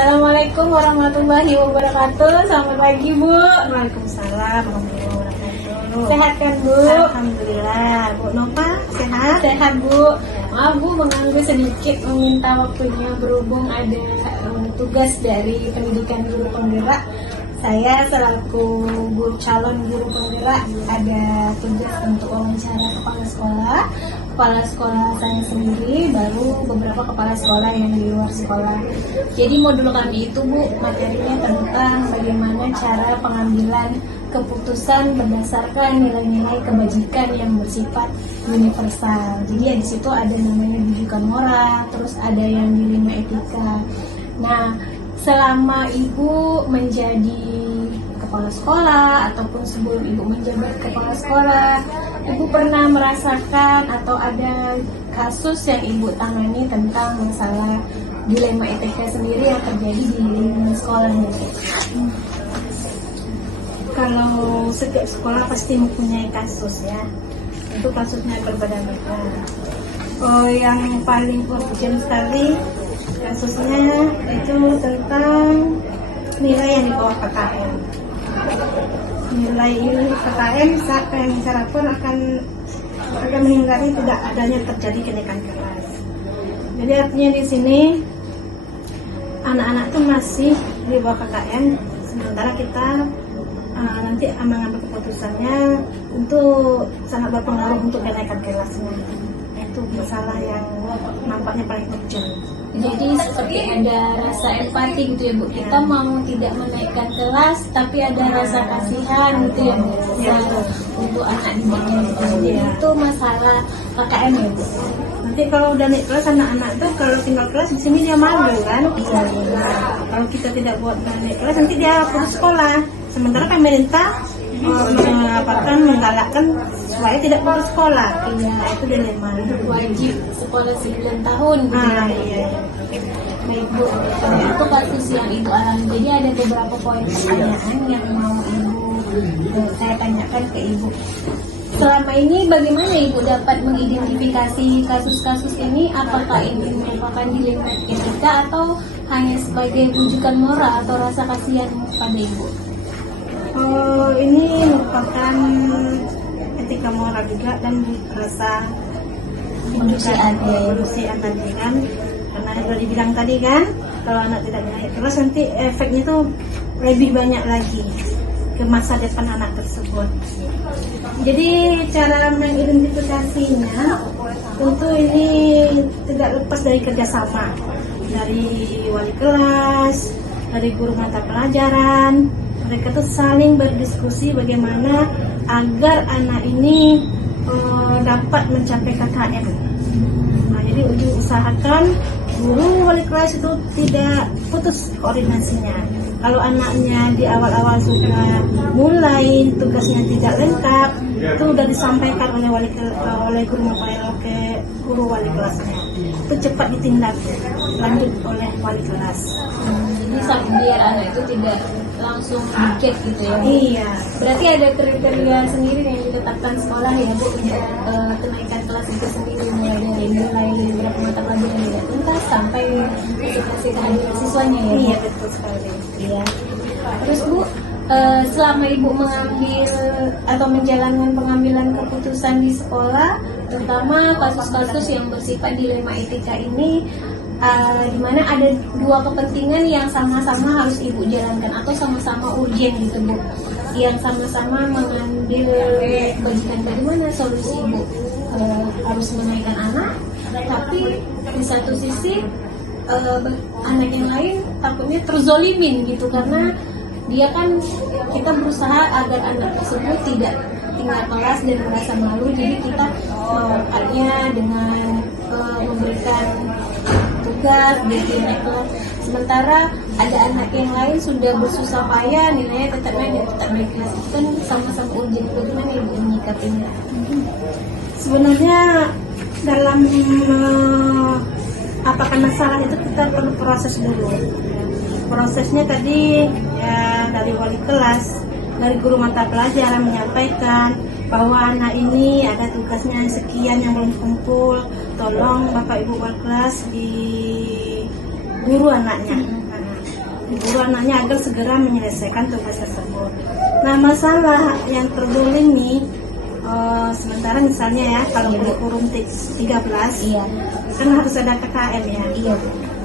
Assalamualaikum warahmatullahi wabarakatuh. Selamat pagi, Bu. Waalaikumsalam warahmatullahi wabarakatuh. Sehat kan, Bu? Alhamdulillah. Bu Nova sehat? Sehat, Bu. Maaf, Bu, mengganggu sedikit, meminta waktunya berhubung ada tugas dari pendidikan guru penggerak. Saya selaku calon guru penggerak ada tugas untuk wawancara kepala sekolah saya sendiri, baru beberapa kepala sekolah yang di luar sekolah. Jadi modul kami itu, Bu, materinya tentang bagaimana cara pengambilan keputusan berdasarkan nilai-nilai kebajikan yang bersifat universal. Jadi di situ ada namanya rujukan moral, terus ada yang di 5 etika. Nah, selama Ibu menjadi kepala sekolah ataupun sebelum Ibu menjabat kepala sekolah, Ibu pernah merasakan atau ada kasus yang Ibu tangani tentang masalah dilema etika sendiri yang terjadi di lingkungan sekolah ini? Kalau setiap sekolah pasti mempunyai kasus ya. Itu kasusnya berbeda-beda. Yang paling urgent sekali kasusnya itu tentang nilai yang di bawah KKM. Nilai ini KKM yang diharapkan akan menghindari tidak adanya terjadi kenaikan kelas. Jadi artinya di sini anak-anak itu masih di bawah KKM, sementara kita nanti mengambil keputusannya untuk sangat berpengaruh untuk kenaikan kelasnya. Itu masalah yang nampaknya paling urgent. Jadi seperti ada rasa empati gitu ya, Bu. Kita mau tidak menaikkan kelas, tapi ada rasa kasihan gitu ya, Bu. Untuk anak didiknya gitu. Jadi itu masalah KKM ya, Bu. Nanti kalau udah naik kelas, anak-anak tuh kalau tinggal kelas di sini dia malu kan. Kalau kita tidak buat naik kelas, nanti dia putus sekolah. Sementara pemerintah menggalakkan supaya tidak putus sekolah. Iya, itu dilema. Wajib sekolah 9 tahun gitu ya. Iya. Baik, Bu. Itu kasus yang Ibu alami. Jadi ada beberapa poin pertanyaan yang mau saya tanyakan ke Ibu. Selama ini bagaimana Ibu dapat mengidentifikasi kasus-kasus ini? Apakah ini merupakan dilema etika atau hanya sebagai rujukan moral atau rasa kasihan pada Ibu? Ini merupakan etika moral juga dan rasa kemanusiaan tadi kan, karena sudah dibilang tadi kan, kalau anak tidak naik kelas nanti efeknya itu lebih banyak lagi ke masa depan anak tersebut. Jadi cara mengidentifikasinya tentu ini tidak lepas dari kerjasama dari wali kelas, dari guru mata pelajaran. Mereka tuh saling berdiskusi bagaimana agar anak ini dapat mencapai KKM. Nah, jadi usahakan guru wali kelas itu tidak putus koordinasinya. Kalau anaknya di awal-awal sudah mulai tugasnya tidak lengkap, itu sudah disampaikan oleh guru wali kelasnya. Itu cepat ditindak lanjut oleh wali kelas. Jadi biar anak itu tidak langsung dikit gitu ya, Bu? Iya. Berarti ada kriteria sendiri yang ditetapkan sekolah ya, Bu, untuk kenaikan kelas itu sendiri, mulai dari nilai beberapa mata pelajaran yang tidak tuntas sampai motivasi kehadiran siswanya ya, Bu? Iya, betul sekali. Iya. Terus, Bu, selama Ibu mengambil atau menjalankan pengambilan keputusan di sekolah, terutama kasus-kasus yang bersifat dilema etika ini, di mana ada dua kepentingan yang sama-sama harus Ibu jalankan atau sama-sama urgent gitu, Bu, yang sama-sama mengambil kebajikan. Bagaimana solusi Ibu? Harus menaikkan anak, tapi di satu sisi anak yang lain takutnya terzolimin gitu, karena dia kan, kita berusaha agar anak tersebut tidak tinggal kelas dan merasa malu. Jadi kita mengangkatnya dengan memberikan tugas dari naik kelas. Sementara ada anak yang lain sudah bersusah payah, nilainya tetap naik kelas. Itu kan sama-sama urgent. Bagaimana Ibu menyikapinya? Sebenarnya dalam apakah masalah itu kita perlu proses dulu. Prosesnya tadi ya dari wali kelas, dari guru mata pelajaran menyampaikan bahwa anak ini ada tugasnya sekian yang belum kumpul, tolong Bapak Ibu wali kelas di guru anaknya. guru anaknya agar segera menyelesaikan tugas tersebut. Nah, masalah yang terguling nih, sementara misalnya ya kalau kurikulum 13 Iya. kan harus ada KKM ya. Iya.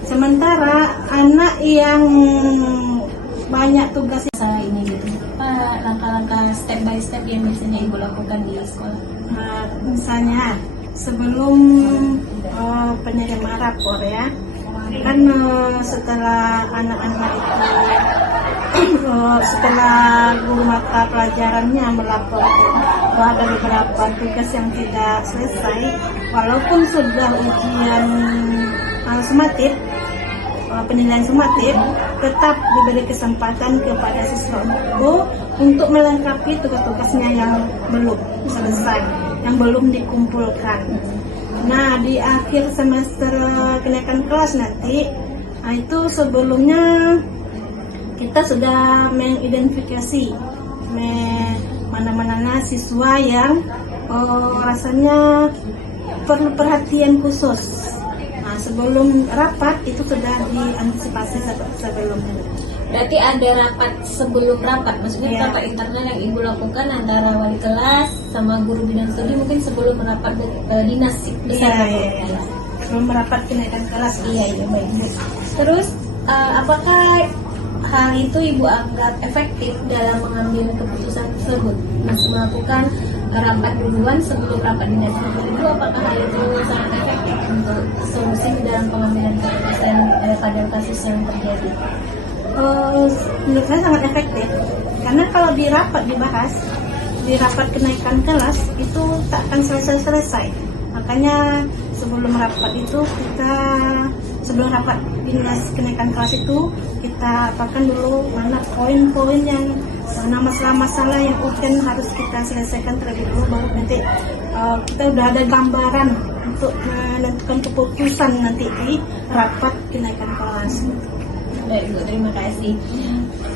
Sementara anak yang banyak tugas, Salah ini gitu. Apa langkah-langkah step by step yang biasanya ibu lakukan di sekolah? misalnya sebelum penerimaan rapor ya, kan setelah anak-anak itu setelah guru mata pelajarannya melaporkan bahwa ada beberapa tugas yang tidak selesai, walaupun sudah ujian sumatif, penilaian sumatif, tetap diberi kesempatan kepada siswa itu untuk melengkapi tugas-tugasnya yang belum selesai, yang belum dikumpulkan. Nah, di akhir semester kenaikan kelas nanti, itu sebelumnya kita sudah mengidentifikasi mana-mana siswa yang rasanya perlu perhatian khusus. Nah, sebelum rapat itu sudah diantisipasi sebelumnya. Berarti ada rapat sebelum rapat, maksudnya Iya. rapat internal yang ibu lakukan antara wali kelas sama guru bidang studi mungkin sebelum rapat dinas besar. Iya. Sebelum rapat kenaikan kelas. Iya, baik. Terus apakah hal itu ibu anggap efektif dalam mengambil keputusan tersebut? Masih melakukan rapat duluan sebelum rapat dinas itu, apakah hal itu sangat efektif untuk solusi dalam pengambilan keputusan pada kasus yang terjadi? Menurut saya sangat efektif, karena kalau di rapat dibahas, di rapat kenaikan kelas itu tak akan selesai-selesai. Makanya sebelum rapat dinas kenaikan kelas itu kita apakan dulu mana poin-poin yang mana masalah-masalah yang urgen harus kita selesaikan terlebih dulu, baru nanti kita udah ada gambaran untuk menentukan keputusan nanti di rapat kenaikan kelas. Baik Bu, terima kasih.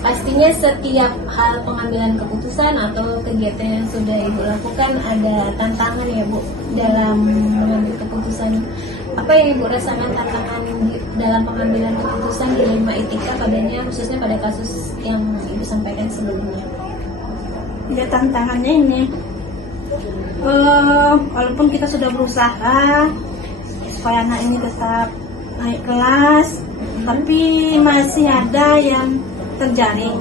Pastinya setiap hal pengambilan keputusan atau kegiatan yang sudah Ibu lakukan ada tantangan ya Bu dalam mengambil keputusan. Apa yang Ibu rasakan tantangan dalam pengambilan keputusan di 5 etika padanya khususnya pada kasus yang Ibu sampaikan sebelumnya? Ya, tantangannya ini, walaupun kita sudah berusaha supaya anak ini tetap naik kelas, tapi masih ada yang terjaring.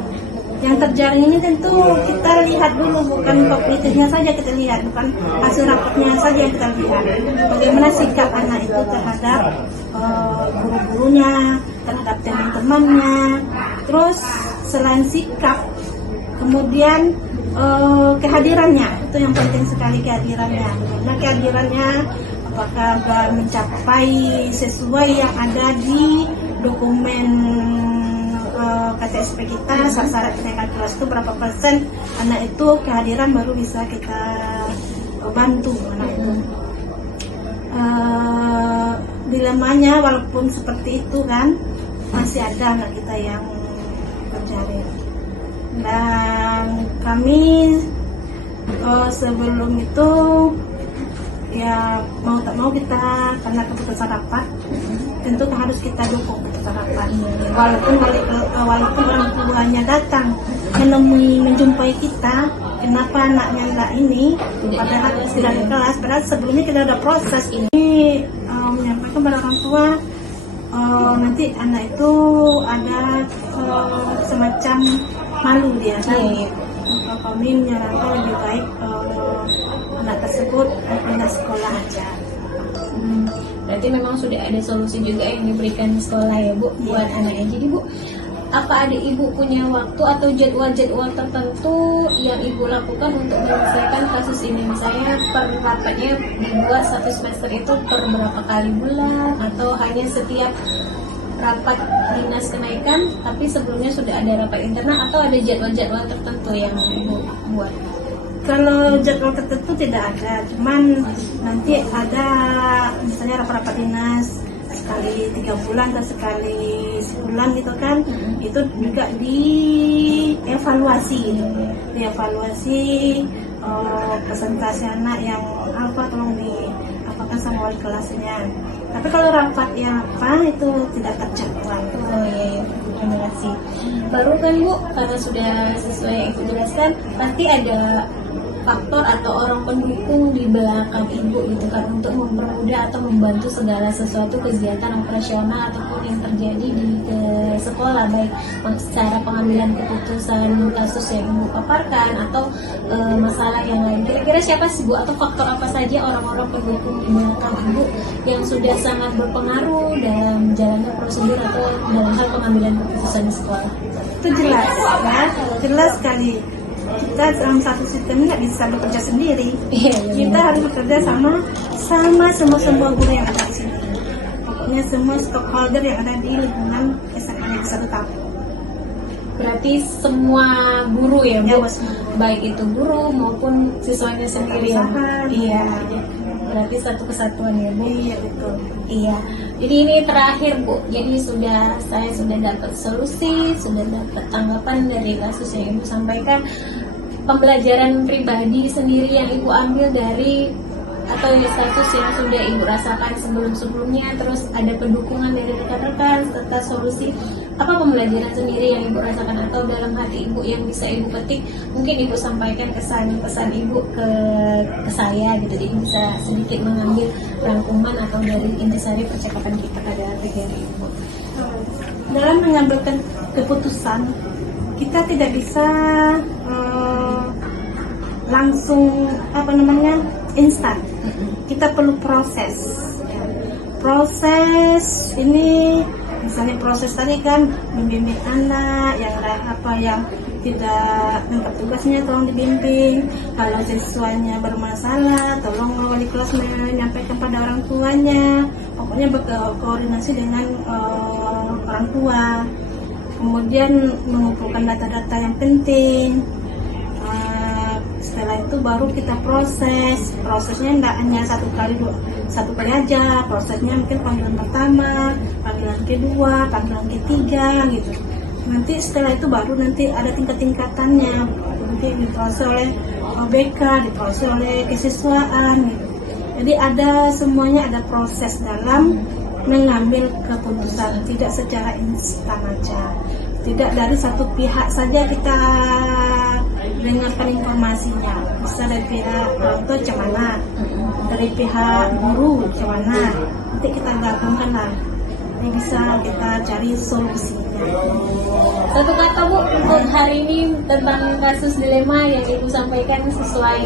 Yang terjaring ini tentu kita lihat dulu, bukan kognitifnya saja kita lihat, bukan hasil rapotnya saja yang kita lihat. Bagaimana sikap anak itu terhadap guru-gurunya, terhadap teman-temannya. Terus selain sikap, kemudian kehadirannya, itu yang penting sekali, kehadirannya. Nah, kehadirannya apakah mencapai sesuai yang ada di dokumen KTSP kita, syarat kenaikan kelas itu berapa persen anak itu kehadiran, baru bisa kita bantu anak itu. Dilemanya walaupun seperti itu kan, masih ada anak kita yang terjaring. Dan kami sebelum itu ya mau tak mau kita, karena keputusan rapat tentu harus kita dukung keputusan rapat. Walaupun orang tuanya datang menjumpai kita, kenapa anaknya enggak ini, padahal tidak di kelas, padahal sebelumnya kita ada proses ini, menyampaikan pada orang tua, nanti anak itu ada semacam malu dia kan. Kami menyarankan lebih baik anak tersebut pindah sekolah aja. Berarti memang sudah ada solusi juga yang diberikan di sekolah ya Bu buat anaknya. Jadi Bu, apa ada Ibu punya waktu atau jadwal-jadwal tertentu yang Ibu lakukan untuk menyelesaikan kasus ini? Misalnya per rapatnya dibuat satu semester itu per berapa kali bulan, atau hanya setiap rapat dinas kenaikan tapi sebelumnya sudah ada rapat internal, atau ada jadwal-jadwal tertentu yang Ibu buat? Kalau jadwal tertentu tidak ada, cuman nanti ada misalnya rapat-rapat dinas sekali 3 bulan atau sekali sebulan gitu kan, itu juga dievaluasi, presentasi anak yang apa tolong diapakan sama wali kelasnya. Tapi kalau rapat yang apa itu tidak terjadwal. Oh iya, terima kasih. Baru kan Bu, karena sudah sesuai yang Ibu jelaskan, pasti ada faktor atau orang pendukung di belakang Ibu gitu kan untuk mempermudah atau membantu segala sesuatu kegiatan operasional ataupun yang terjadi di sekolah, baik secara pengambilan keputusan kasus yang Ibu paparkan atau masalah yang lain. Kira-kira siapa sih Bu atau faktor apa saja orang-orang pendukung di belakang Ibu yang sudah sangat berpengaruh dalam jalannya prosedur atau dalam hal pengambilan keputusan di sekolah? Itu jelas ya, jelas sekali. Kita dalam satu sistem nggak bisa bekerja sendiri. Kita harus bekerja sama semua guru yang ada di sini. Pokoknya semua stakeholder yang ada di lingkungan SMA Negeri 1 Tapek. Berarti semua guru ya Bu, Ya, semua. baik itu guru maupun siswanya sendiri ya Bu? Usaha, Iya. ya. Berarti satu kesatuan ya Bu. Iya betul. Iya. Jadi ini terakhir Bu. Jadi saya sudah dapat solusi, sudah dapat tanggapan dari kasus yang Ibu sampaikan. Pembelajaran pribadi sendiri yang Ibu ambil dari atau status yang sudah Ibu rasakan sebelum-sebelumnya, terus ada pendukungan dari rekan-rekan serta solusi. Apa pembelajaran sendiri yang Ibu rasakan atau dalam hati Ibu yang bisa Ibu petik? Mungkin Ibu sampaikan kesan Ibu ke saya gitu. Jadi bisa sedikit mengambil rangkuman atau dari intisari percakapan kita pada pagi hari Ibu. Dalam mengambilkan keputusan, kita tidak bisa langsung instan. Kita perlu proses. Proses ini misalnya proses tadi kan membimbing anak yang tidak lengkap tugasnya tolong dibimbing. Kalau siswanya bermasalah tolong wali kelas menyampaikan pada orang tuanya. Pokoknya berkoordinasi dengan orang tua. Kemudian mengumpulkan data-data yang penting. Setelah itu baru kita prosesnya tidak hanya satu kali aja, prosesnya mungkin panggilan pertama, panggilan kedua, panggilan ketiga gitu. Nanti setelah itu baru nanti ada tingkat-tingkatannya, nanti diproses oleh OBK, diproses oleh kesiswaan gitu. Jadi semuanya ada proses dalam mengambil keputusan, tidak secara instan aja, tidak dari satu pihak saja kita dengarkan informasinya. Bisa dari pihak orang tua cemana, dari pihak guru cemana, nanti kita gabungkan lah, ini bisa kita cari solusinya. Satu kata Bu untuk hari ini tentang kasus dilema yang Ibu sampaikan sesuai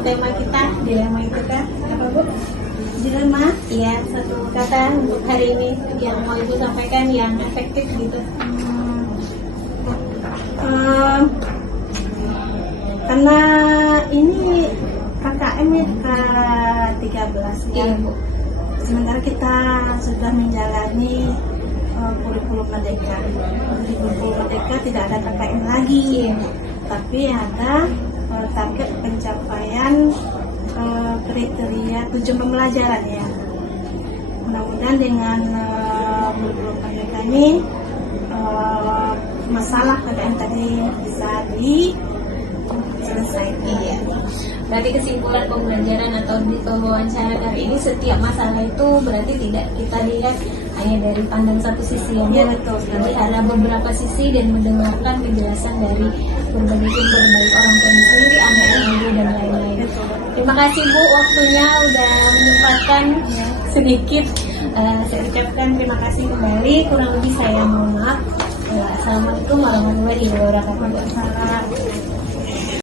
tema kita, dilema itu kan apa Bu? Dilema? Iya, satu kata untuk hari ini yang mau Ibu sampaikan yang efektif gitu. Karena ini KKM ya ke-13 ya. Iya Bu. Sementara kita sudah menjalani kurikulum merdeka. Di kurikulum merdeka tidak ada KKM lagi, tapi ada target pencapaian kriteria tujuan pembelajaran ya. Mudah-mudahan dengan kurikulum merdeka ini masalah KKM tadi bisa diselesaikan. Iya. Berarti kesimpulan pembelajaran atau di wawancara hari ini, setiap masalah itu berarti tidak kita lihat hanya dari pandang satu sisi ya, Iya betul. tapi ada beberapa sisi dan mendengarkan penjelasan dari berbagai sumber baik orang tua sendiri, anak ibu dan lain-lain. Terima kasih Bu waktunya udah menyempatkan sedikit. Saya ucapkan terima kasih kembali. Kurang lebih saya mohon maaf. Assalamualaikum warahmatullahi wabarakatuh.